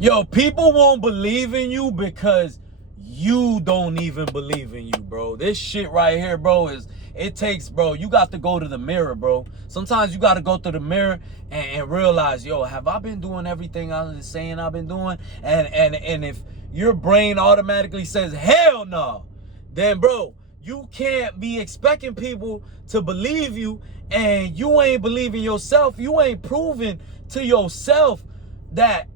Yo, people won't believe in you because you don't even believe in you, bro. This shit right here, bro, it takes, bro, you got to go to the mirror, bro. Sometimes you got to go to the mirror and realize, yo, have I been doing everything I was saying I've been doing? And if your brain automatically says, hell no, then, bro, you can't be expecting people to believe you, and you ain't believing yourself. You ain't proving to yourself that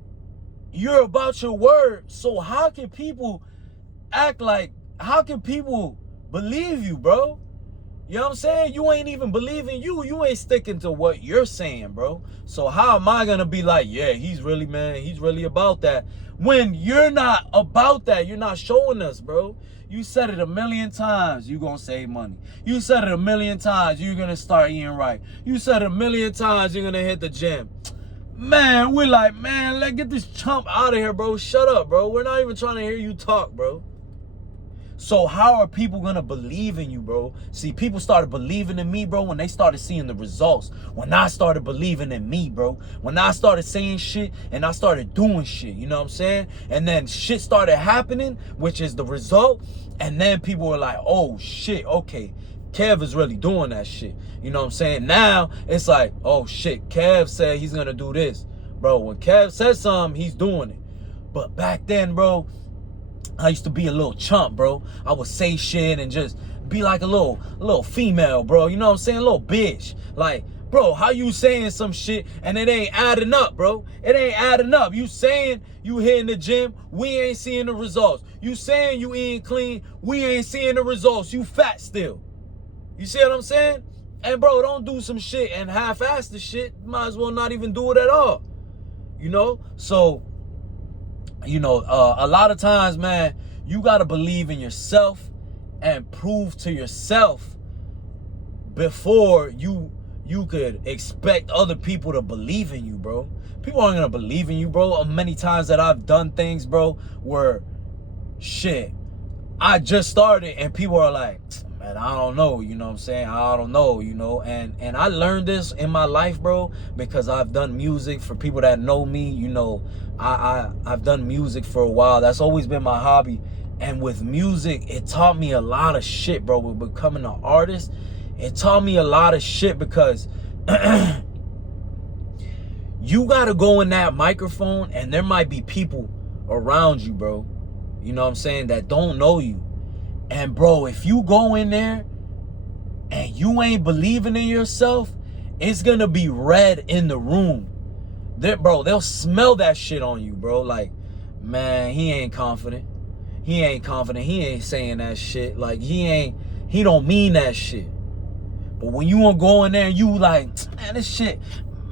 you're about your word. So how can people how can people believe you, bro? You know what I'm saying? You ain't even believing you. You ain't sticking to what you're saying, bro. So how am I gonna be like, yeah, he's really, man, he's really about that, when you're not about that? You're not showing us, bro. You said it a million times, you gonna save money. You said it a million times, you're gonna start eating right. You said it a million times, you're gonna hit the gym. Man, we're like, man, let's get this chump out of here, bro. Shut up, bro. We're not even trying to hear you talk, bro. So how are people gonna believe in you, bro? See, people started believing in me, bro, when they started seeing the results. When I started believing in me, bro. When I started saying shit and I started doing shit, you know what I'm saying? And then shit started happening, which is the result. And then people were like, oh shit, okay, Kev is really doing that shit. You know what I'm saying? Now it's like, oh shit, Kev said he's gonna do this. Bro, when Kev says something, he's doing it. But back then, bro, I used to be a little chump, bro. I would say shit and just be like a little female, bro. You know what I'm saying? A little bitch. Like, bro, how you saying some shit and it ain't adding up, bro? It ain't adding up. You saying you hitting the gym, we ain't seeing the results. You saying you eating clean, we ain't seeing the results. You fat still. You see what I'm saying? And bro, don't do some shit and half-ass the shit. Might as well not even do it at all. You know? So, you know, a lot of times, man, you got to believe in yourself and prove to yourself before you could expect other people to believe in you, bro. People aren't going to believe in you, bro. Many times that I've done things, bro, where shit, I just started and people are like, man, I don't know, you know what I'm saying? I don't know, you know, and I learned this in my life, bro, because I've done music. For people that know me, you know, I've done music for a while. That's always been my hobby. And with music, it taught me a lot of shit, bro. With becoming an artist, it taught me a lot of shit because you got to go in that microphone and there might be people around you, bro, you know what I'm saying, that don't know you. And bro, if you go in there and you ain't believing in yourself, it's gonna be red in the room. Bro, they'll smell that shit on you, bro. Like, man, he ain't confident. He ain't confident. He ain't saying that shit. Like, he don't mean that shit. But when you wanna go in there and you like, man, this shit,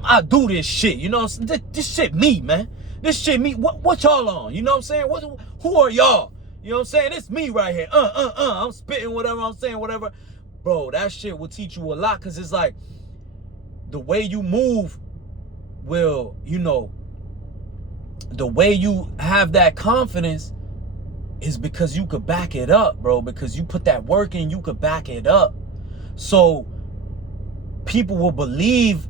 I do this shit. You know what I'm saying? This shit me, man. This shit me. What y'all on? You know what I'm saying? Who are y'all? You know what I'm saying? It's me right here. I'm spitting whatever I'm saying, whatever. Bro, that shit will teach you a lot, because it's like the way you move will, you know, the way you have that confidence is because you could back it up, bro. Because you put that work in, you could back it up. So people will believe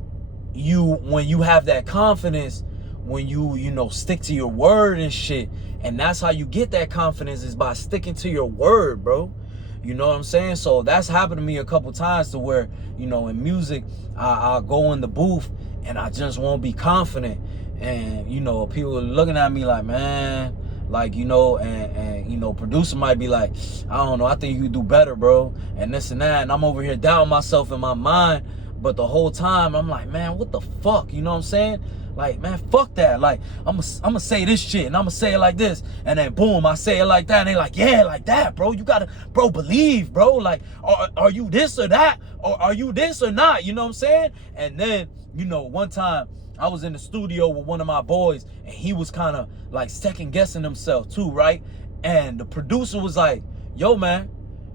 you when you have that confidence, when you know, stick to your word and shit. And that's how you get that confidence, is by sticking to your word, bro. You know what I'm saying? So that's happened to me a couple times, to where, you know, in music, I'll go in the booth and I just won't be confident. And, you know, people are looking at me like, man, like, you know, and you know, producer might be like, I don't know, I think you do better, bro, and this and that. And I'm over here doubting myself in my mind. But the whole time, I'm like, man, what the fuck? You know what I'm saying? Like, man, fuck that. Like, I'm gonna say this shit, and I'm gonna say it like this. And then, boom, I say it like that. And they like, yeah, like that, bro. You gotta, bro, believe, bro. Like, are you this or that? Or are you this or not? You know what I'm saying? And then, you know, one time, I was in the studio with one of my boys, and he was kind of like second guessing himself too, right? And the producer was like, yo, man,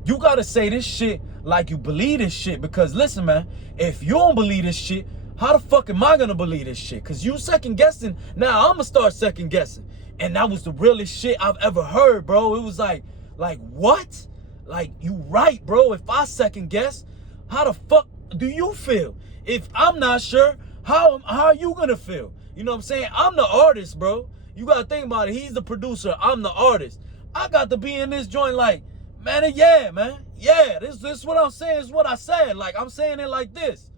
you gotta say this shit like you believe this shit. Because listen, man, if you don't believe this shit, how the fuck am I gonna believe this shit? Because you second guessing, now I'm gonna start second guessing. And that was the realest shit I've ever heard, bro. It was like what? Like, you right, bro. If I second guess, how the fuck do you feel? If I'm not sure, how are you gonna feel? You know what I'm saying? I'm the artist, bro. You got to think about it. He's the producer. I'm the artist. I got to be in this joint like, man, yeah, man. Yeah, this is what I'm saying. Is what I said. Like, I'm saying it like this.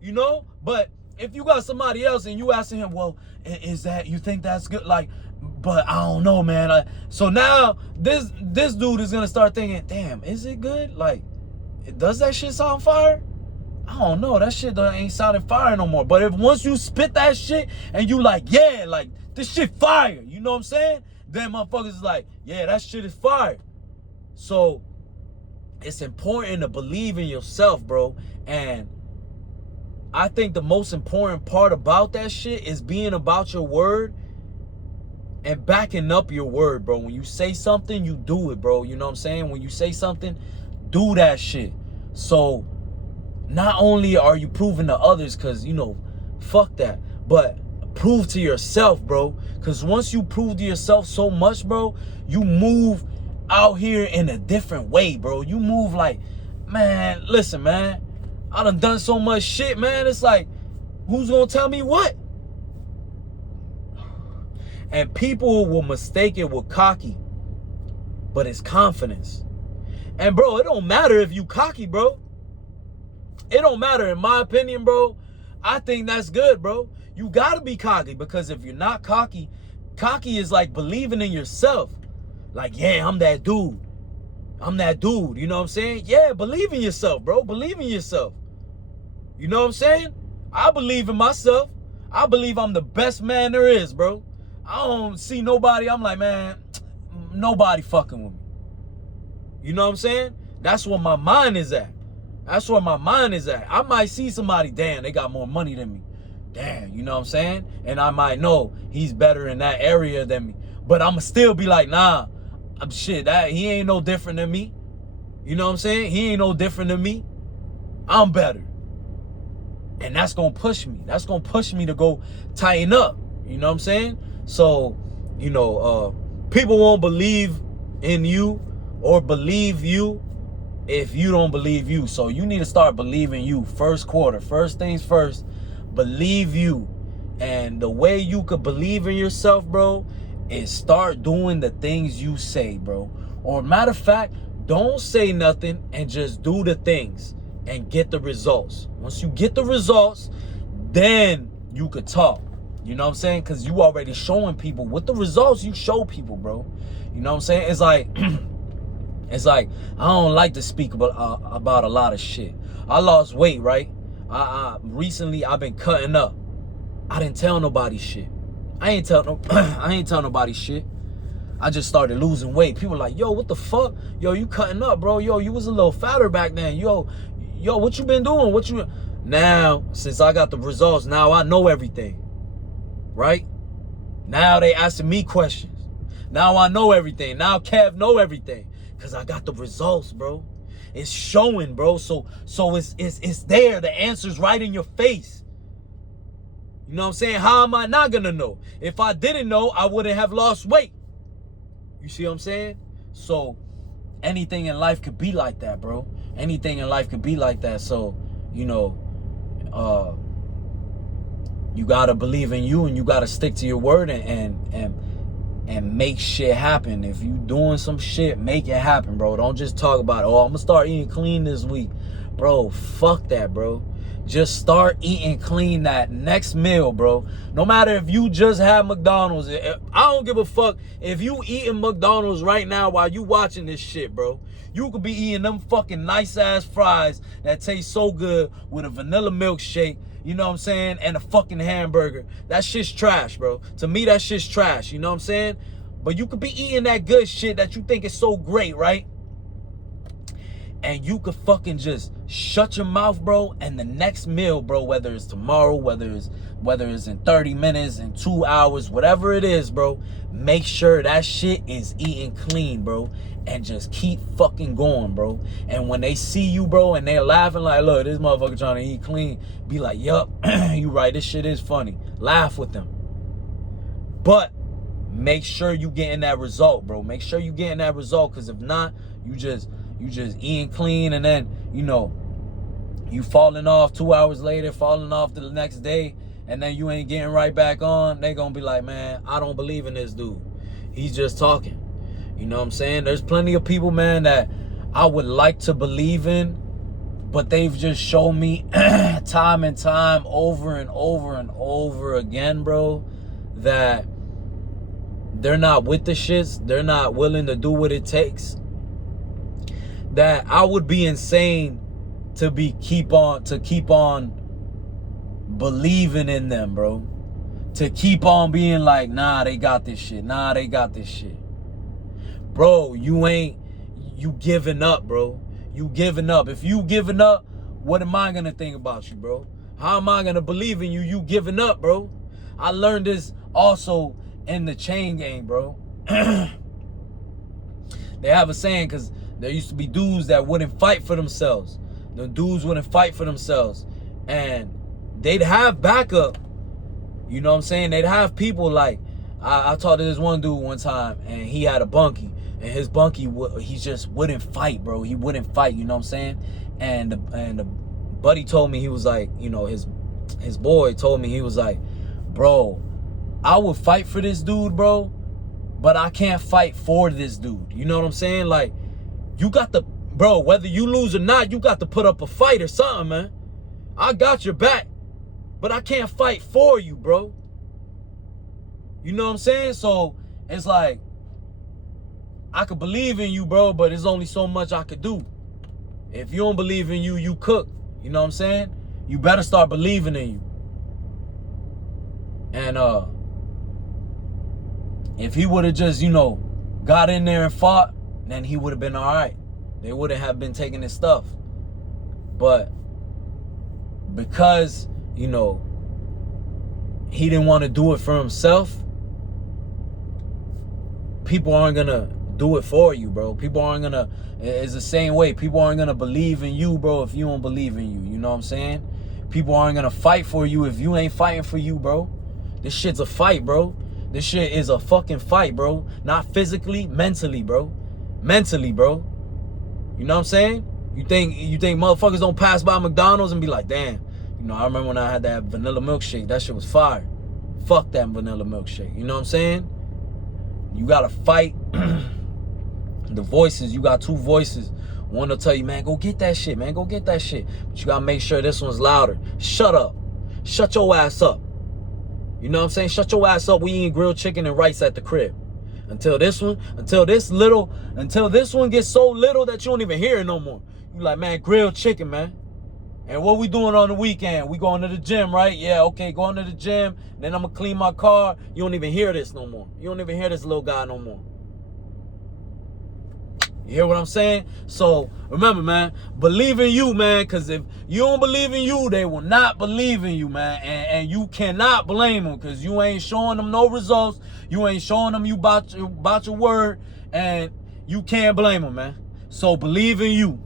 You know? But if you got somebody else and you asking him, well, is that, you think that's good? Like, but I don't know, man. So now this dude is going to start thinking, damn, is it good? Like, does that shit sound fire? I don't know. That shit ain't sounding fire no more. But if once you spit that shit and you like, yeah, like, this shit fire. You know what I'm saying? Then motherfuckers is like, yeah, that shit is fire. So it's important to believe in yourself, bro. And I think the most important part about that shit is being about your word and backing up your word, bro. When you say something, you do it, bro. You know what I'm saying? When you say something, do that shit. So not only are you proving to others, because, you know, fuck that, but prove to yourself, bro. Because once you prove to yourself so much, bro, you move out here in a different way, bro. You move like, man, listen, man, I done so much shit, man. It's like, who's gonna tell me what? And people will mistake it with cocky, but it's confidence. And bro, it don't matter if you cocky, bro. It don't matter. In my opinion, bro, I think that's good, bro. You gotta be cocky, because if you're not cocky, cocky is like believing in yourself. Like, yeah, I'm that dude. I'm that dude. You know what I'm saying? Yeah, believe in yourself, bro. Believe in yourself. You know what I'm saying? I believe in myself. I believe I'm the best man there is, bro. I don't see nobody. I'm like, man, nobody fucking with me. You know what I'm saying? That's where my mind is at. That's where my mind is at. I might see somebody, damn, they got more money than me. Damn, you know what I'm saying? And I might know he's better in that area than me. But I'ma still be like, nah, he ain't no different than me. You know what I'm saying? He ain't no different than me. I'm better. And that's gonna push me. That's gonna push me to go tighten up. You know what I'm saying? So, you know, people won't believe in you or believe you if you don't believe you. So you need to start believing you. First quarter, first things first, believe you. And the way you could believe in yourself, bro, is start doing the things you say, bro. Or matter of fact, don't say nothing and just do the things and get the results. Once you get the results, then you could talk. You know what I'm saying? Because you already showing people. With the results, you show people, bro. You know what I'm saying? It's like, it's like, I don't like to speak about a lot of shit. I lost weight, right? Recently, I've been cutting up. I didn't tell nobody shit. I ain't tell nobody shit. I just started losing weight. People are like, yo, what the fuck? Yo, you cutting up, bro. Yo, you was a little fatter back then. Yo, what you been doing? Now, since I got the results, now I know everything. Right? Now they asking me questions. Now I know everything. Now Kev know everything. Because I got the results, bro. It's showing, bro. So it's there. The answer's right in your face. You know what I'm saying? How am I not going to know? If I didn't know, I wouldn't have lost weight. You see what I'm saying? So anything in life could be like that, bro. Anything in life could be like that. So, you know, you got to believe in you, and you got to stick to your word and make shit happen. If you doing some shit, make it happen, bro. Don't just talk about it. Oh, I'm going to start eating clean this week. Bro, fuck that, bro. Just start eating clean that next meal, bro. No matter if you just have McDonald's. I don't give a fuck if you eating McDonald's right now while you watching this shit, bro. You could be eating them fucking nice-ass fries that taste so good with a vanilla milkshake, you know what I'm saying, and a fucking hamburger. That shit's trash, bro. To me, that shit's trash, you know what I'm saying? But you could be eating that good shit that you think is so great, right? And you could fucking just shut your mouth, bro, and the next meal, bro, whether it's tomorrow, whether it's in 30 minutes, in 2 hours, whatever it is, bro, make sure that shit is eating clean, bro, and just keep fucking going, bro. And when they see you, bro, and they're laughing like, look, this motherfucker trying to eat clean, be like, yup, you right, this shit is funny. Laugh with them. But make sure you getting that result, bro. Make sure you getting that result, because if not, you just eating clean, and then, you know, you falling off 2 hours later, falling off the next day, and then you ain't getting right back on, they gonna be like, man, I don't believe in this dude. He's just talking. You know what I'm saying? There's plenty of people, man, that I would like to believe in, but they've just shown me time and time, over and over and over again, bro, that they're not with the shits. They're not willing to do what it takes. That I would be insane to keep on believing in them, bro. To keep on being like, nah, they got this shit. Nah, they got this shit. Bro, you giving up, bro. You giving up. If you giving up, what am I gonna think about you, bro? How am I gonna believe in you? You giving up, bro. I learned this also in the chain gang, bro. They have a saying, because there used to be dudes that wouldn't fight for themselves. The dudes wouldn't fight for themselves. And they'd have backup. You know what I'm saying? They'd have people like, I talked to this one dude one time, and he had a bunkie. And his bunkie, he just wouldn't fight, bro. He wouldn't fight, you know what I'm saying? And the buddy told me, he was like, you know, his boy told me, he was like, bro, I would fight for this dude, bro, but I can't fight for this dude. You know what I'm saying? Like, you got to, bro, whether you lose or not, you got to put up a fight or something, man. I got your back, but I can't fight for you, bro. You know what I'm saying? So it's like, I could believe in you, bro, but there's only so much I could do. If you don't believe in you, you cook. You know what I'm saying? You better start believing in you. And if he would have just, you know, got in there and fought, then he would have been all right. They wouldn't have been taking his stuff. But because, you know, he didn't want to do it for himself, people aren't going to do it for you, bro. People aren't going to, it's the same way. People aren't going to believe in you, bro, if you don't believe in you. You know what I'm saying? People aren't going to fight for you if you ain't fighting for you, bro. This shit's a fight, bro. This shit is a fucking fight, bro. Not physically, mentally, bro. Mentally, bro. You know what I'm saying? You think motherfuckers don't pass by McDonald's and be like, damn, you know, I remember when I had that vanilla milkshake. That shit was fire. Fuck that vanilla milkshake. You know what I'm saying? You gotta fight. The voices, you got two voices. One will tell you, man, go get that shit, man. Go get that shit. But you gotta make sure this one's louder. Shut up. Shut your ass up. You know what I'm saying? Shut your ass up. We eating grilled chicken and rice at the crib. Until this one gets so little that you don't even hear it no more. You like, man, grilled chicken, man. And what we doing on the weekend? We going to the gym, right? Yeah, okay, going to the gym. Then I'm going to clean my car. You don't even hear this no more. You don't even hear this little guy no more. You hear what I'm saying? So, remember, man, believe in you, man, because if you don't believe in you, they will not believe in you, man. And you cannot blame them because you ain't showing them no results. You ain't showing them you about your word, and you can't blame them, man. So, believe in you.